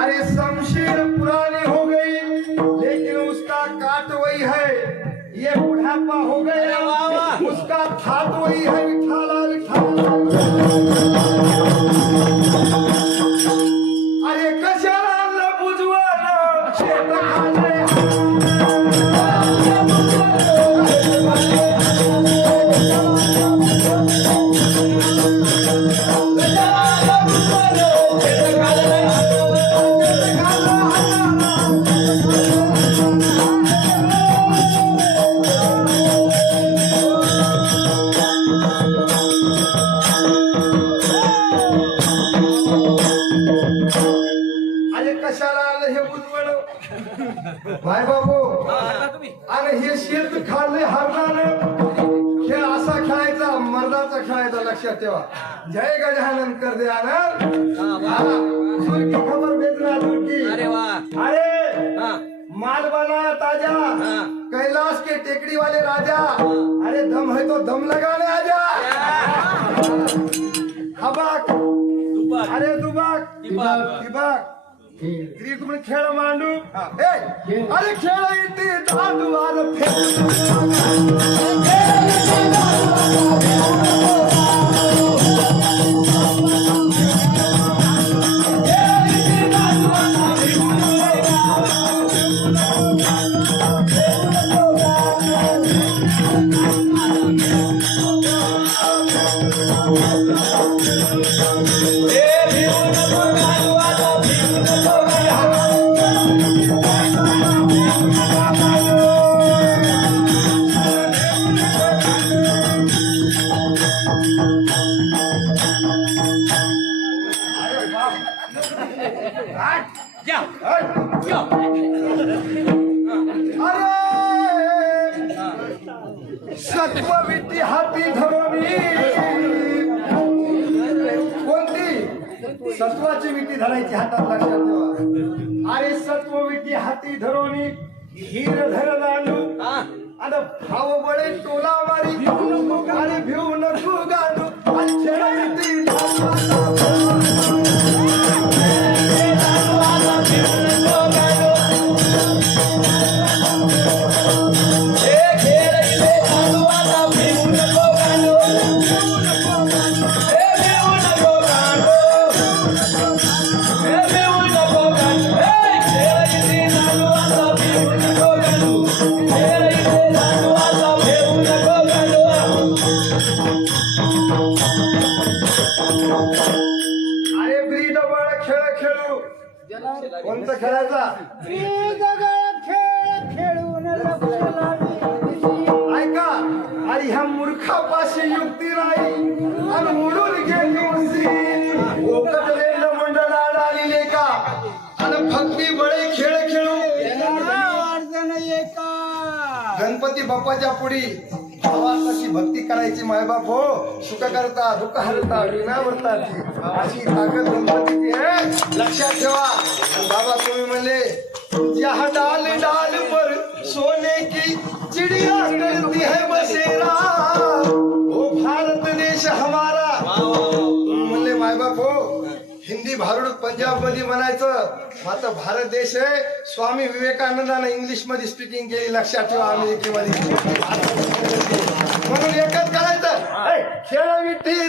अरे शमशीर पुरानी हो गई लेकिन उसका काट वही है। ये बुढ़ापा हो गया उसका थात वही है विठाला विठाला अरे कशाला न बुजवाना शेत खाणे. माय बाबू. अरे हे शेत खाल्ले हरणानं खेळ असा खेळायचा मर्दाचा खेळायचा लक्षात ठेवा. जय गजानन कर दे आनंद. हा, खबर भेटणार सुरकी अरे वा. अरे हा. माल बना ताजा हाँ। कैलाश के टेकड़ी वाले राजा अरे दम है तो दम लगाने आजा. हबाक अरे दुबाक. दिबाक. दिबाक त्रिकुण खेळ मांडू ए अरे खेळ इथे दांडू आलं फेक अरे सत्व विद्या हाती धरणी कोणती सत्वाची विटी धरायची हातात लक्षात ठेवा अरे सत्व विटी हाती धरणी हिर धर लांडू आणि भाव बळे टोला मारी आणि भिऊ नको गाणू अच्छा खेळ. कोणता खेळायचा? ऐका अरे ह्या मूर्खापाशी युक्ती नाही. आणि उडून गेली उंची. ओकटलेलं मंडळात आलेले का आणि भक्ती बळे खेळ खेळू. गणपती बाप्पाच्या पुढी. भावा भक्ती करायची मायबाप हो. सुख करता दुःख हरता विना वर्ताची अशी ताकद गणपतीची आहे. लक्षात ठेवा. बाबा तुम्ही म्हणले जहा डाल डाल पर सोने की चिड़िया करती है बसेरा. भारूड पंजाबमध्ये म्हणायचं मात्र भारत देश आहे स्वामी विवेकानंदाने इंग्लिशमध्ये स्पीकिंग केली लक्षात ठेवा अमेरिकेमध्ये. म्हणून एकच करायचं खेळ विठी